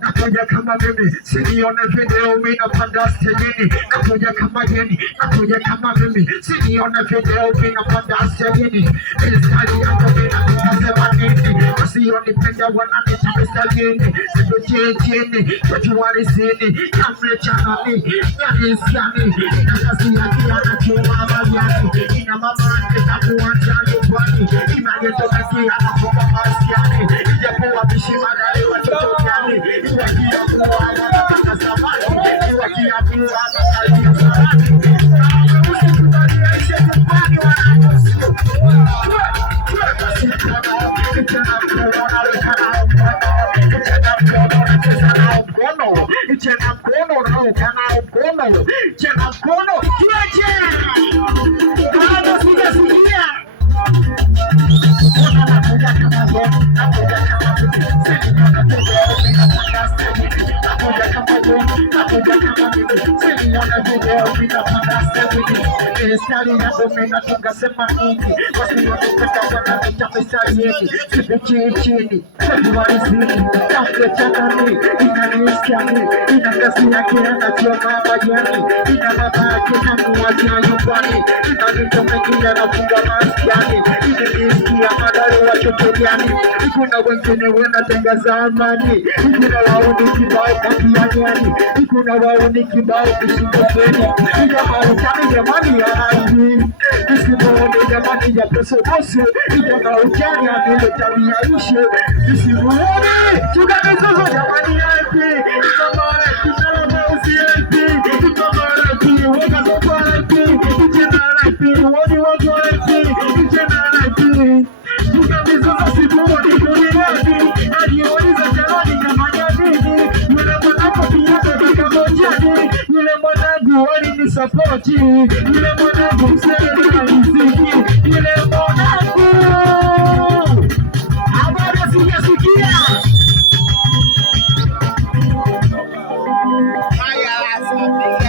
Nakuja kama mimi, sinione video mimi napanda stejini. Nakuja kama jeni, nakuja kama mimi, sinione video mimi napanda stejini. Mistari yangu mimi nasema nini? Wasionipenda wananiita mstajini. Siku chini, tujualisini, kamle chanani, nyalisiani. Ina kazi yake anachuma majani, ina mama yake takuacha nyumbani. Imagetomeki anakuwa masiani, ijapokuwa bishimana watoto gani. Mistari yangu mimi tungasema nini? Wasionipenda wananiita mstajini. Siku chini, tujualisini, kamle chanani. Inanisiani, ina kazi yake anachoma majani. Ina mama yake takuacha nyumbani. Inanitomeki anafunga masiani. Inanisikia madari wachoteliani. Kuna wengine wanatengaza amani. Kuna wauni kibao kakianyani. Kuna wauni kibao kishindofeni. Ina mautani jamani ya aivi. Isimuone jamani ya peso bosu. Ina mautani ya mile tawi ya ishe. Isimuone chugamizozo jamani ya aivi. Ina mautani ya mausi ya aivi. Ina mautani waka zopo aivi. Ina aivi wani wako aivi. Ina aivi chugamizozo simuone kuni aivi. Ajiuliza jamani jamani nini. Yule mwanako piyata kika mojani. Yule mwanangu walinisapoti. Yule mwanangu msele na riziki. Yule mwanangu habari sijasikia. Haya sasa.